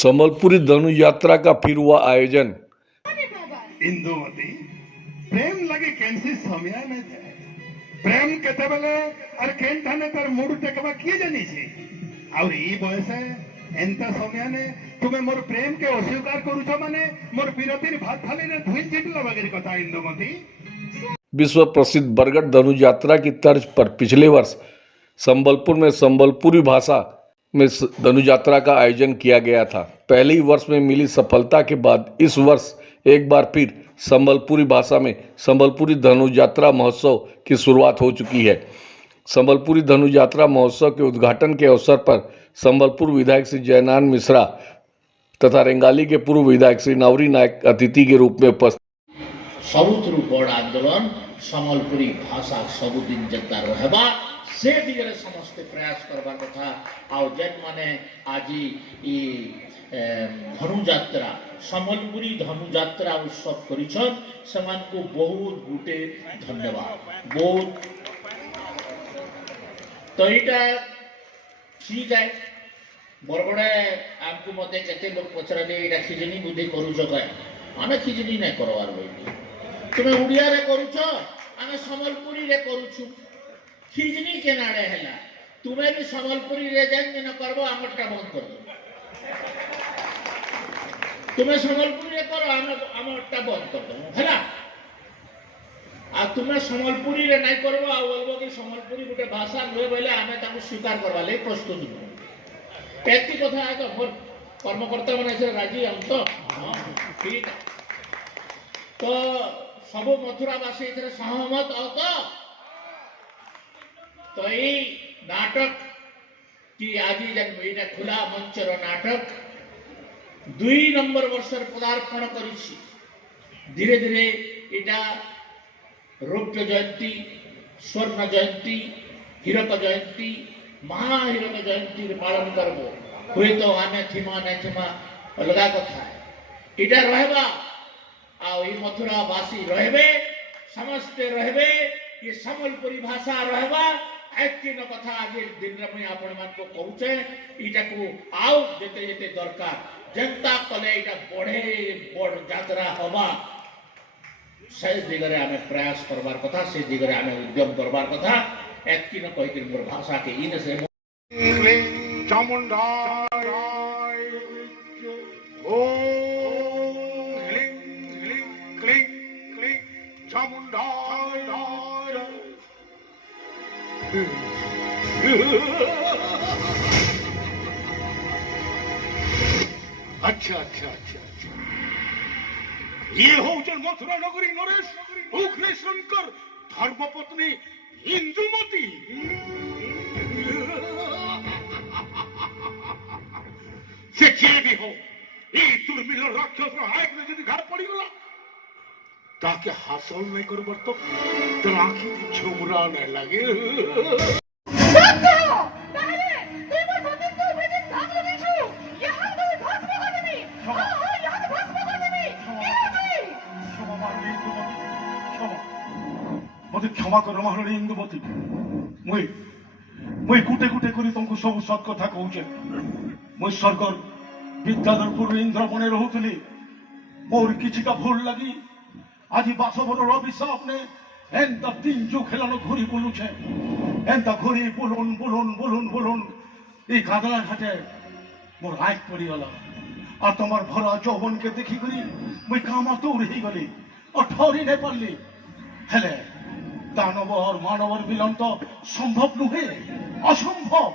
संबलपुरी धनु यात्रा का फिर हुआ आयोजन। इंदुमती प्रेम लगे कैंसी समय में जाए प्रेम केते बेले और केन थाने तर मुड़ टेकबा किए जानी छी और ई बयस एंता समय ने तुम्हें मोर प्रेम के अस्वीकार करूछो माने मोर विरतिर भात थाली ने धुई चिटला वगैरह कथा इंदुमती। विश्व प्रसिद्ध बरगढ़ धनु यात्रा की तर्ज पर पिछले वर्ष संबलपुर में संबलपुरी भाषा में धनु यात्रा का आयोजन किया गया था। पहले ही वर्ष में मिली सफलता के बाद इस वर्ष एक बार फिर संबलपुरी भाषा में संबलपुरी धनु यात्रा महोत्सव की शुरुआत हो चुकी है। संबलपुरी धनु यात्रा महोत्सव के उद्घाटन के अवसर पर संबलपुर विधायक श्री जयनारायण मिश्रा तथा रेंगाली के पूर्व विधायक श्री नवरी नायक अतिथि के रूप में उपस्थित। सबुथु बड़ आंदोलन संबलपुरी भाषा सबुदिन जेता रहबा से दिगरे समस्त प्रयास करबार कथा आ जेन माने आज ई धनु यात्रा संबलपुरी धनु यात्रा उत्सव करिछन समान को बहुत गुटे धन्यवाद बहुत तो इटा ठीक है बरगड़े आमको मते केते लोग पचराले इटा खिजनी बुद्धि करूछ काय आमे खिजनी नै करवार बोली तुमे उड़िया रे करूछ आमे संबलपुरी रे करूछु खिजनी के नाड़े हैला तुमे भी संबलपुरी रे जान न करबो आमटा बंद कर दो तुमे संबलपुरी रे करो आमटा बंद कर दो हैला आ तुमे संबलपुरी रे नै करबो आ बोलबो कि संबलपुरी गुटे भाषा नुए बोले आमे ताको स्वीकार करबा ले प्रस्तुत नु एति कथा आ तो मोर कर्मकर्ता माने से राजी हम तो हां ठीक तो सब मथुरावासी इधर सहमत हो तो ये नाटक की आज जन खुला मंचर नाटक 2 नंबर वर्ष पदार्पण कर धीरे धीरे इटा रौप्य जयंती स्वर्ण जयंती हीरक जयंती महाहीरक जयंती पालन करबो हुए तो आने थीमा ने थीमा अलगा कथा इटा रहबा आ ई मथुरावासी रहबे समस्त रहबे ये संबलपुरी भाषा रहबा एति न कथा आज दिन रे मैं आपण मान को कहूचे इटा को आउ जेते जेते दरकार जनता कले इटा बढ़े बड़ यात्रा होबा से दिगरे हमें प्रयास करबार कथा से दिगरे हमें उद्यम करबार कथा एति न कहि कि मोर भाषा के इन से चामुंडा ओ चामुंडा अच्छा अच्छा अच्छा अच्छा ये हो जन मथुरा नगरी नरेश उखले शंकर धर्मपत्नी इंदुमती से जे भी हो ये दुर्मिल राक्षस हाइक ने यदि घर पड़ी गला ताकि हासिल नहीं कर बरतो तलाकी झुमरा न लगे मते क्षमा कर महारानी इंदुमती मुई मुई कुटे कुटे करी तुमको सब सत कथा कहूचे मुई सरगर विद्याधरपुर इंद्रपणे रहूली मोर किछिटा भूल लगी आज बासवर अभिशाप ने एंता तीन जो खेलानो घुरी बुलुछे एंता घुरी बुलुन बुलुन बुलुन बुलुन ए कादला घाटे मोर आँख पड़ी गला और तुम्हार भरा जौवन के देखी करी मुई कामा तो रही गली और ठहरी नहीं पारली हेले दानव और मानवर मिलन तो संभव नुहे असंभव।